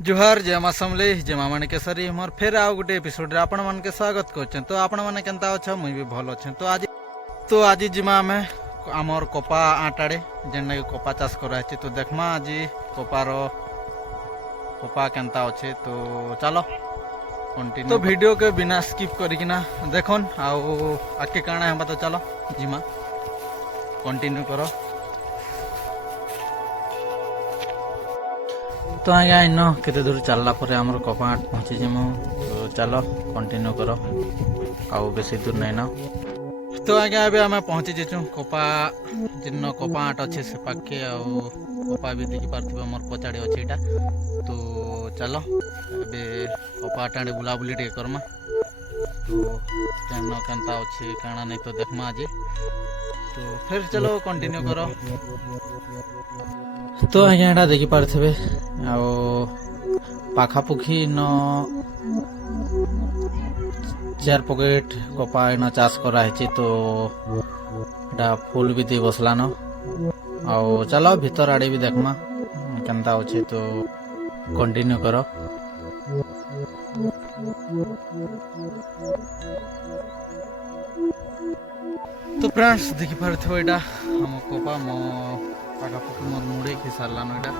जुहार जय माँ समले जय माँ माणिकेश्वरी मोर फेर आउ गोटे एपिसोड रे आपण मन के स्वागत करछन। तो आपण माने केनता अछ मुई भी भल अच्छे। तो आज जिमा आमे आमर कपा आटाड़े जेने कि कपा चाष करा तो देखमा आज कपा केनता अच्छे। तो चलो कंटिन्यू तो वीडियो के बिना स्किप करिकिना देखन आउ आके काना हेबा। तो चलो जिमा कंटिन्यू करो। तो आज्ञा इन केते दूर चलला पर आमर कपाट पहुंची जिमु। तो चलो कंटिन्यू करो आउ बेसी दूर नहीं ना। तो आज्ञा एबे आमे पहुंची जेचु कपा जिन कपा आट अच्छे से पाखे आउ कपा भी देखि पारथिबो मोर पछाड़ी अछि एटा। तो चलो एबे कपा आटाडे बुलाबुली टे करमा। तो केन केनता अछि काना नहीं तो देखमा आज। तो फिर चलो कंटिन्यू करो। तो आज्ञा एटा देखि पारथिबे आउ पाखापुखी न 4 पॉकेट कपा इन चाष करा है। तो एटा फूल भी दे बसला न आउ चलो भीतर आड़े भी देखमा केनता अच्छे। तो कंटिन्यू करो। तो फ्रेंड्स देखि पारथिबो एटा हम कपा मो पाखापुखी मोर मुड़े खि सारला न एटा।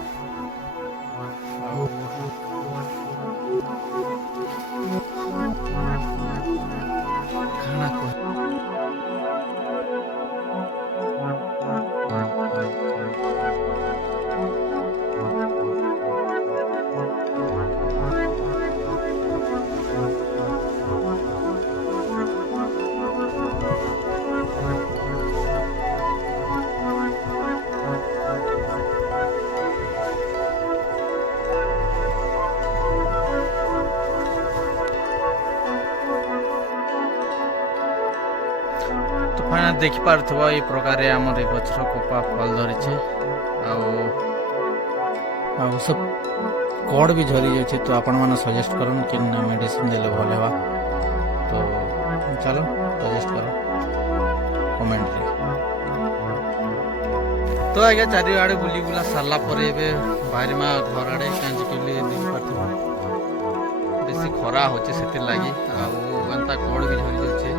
खाना को तो फाइना देखि पारथबो ए प्रकार हमर ए गछर कपा फल धरिछे आउ सब कड़ भी झरी जाछे। तो आपण माने सजेस्ट करन कि मेडिसिन देले भल हेबा। तो चलो सजेस्ट करो कमेंट रे। तो आगे चारि आड़े बुली बुला सारला पर एबे बाहर मा घर आड़े कांजी केले देखि पारथबो बेसी खरा होचे सेते लागि आउ एंता कड़ भी झरी जाछे।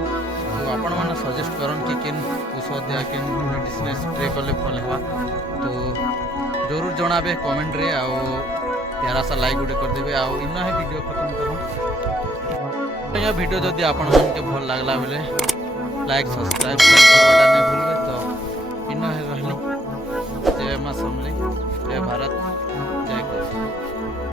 तो आपण माने सजेस्ट करन कि केन औषध या केन मेडिसिन स्प्रे कले भल हेबा। तो जरूर जणाबे कमेंट रे आउ प्यारा सा लाइक उडे कर देबे आउ इना है वीडियो खत्म करो। या वीडियो जदी आपण मन के भल लागला बेले लाइक सब्सक्राइब करबाटा नै भूलबे। तो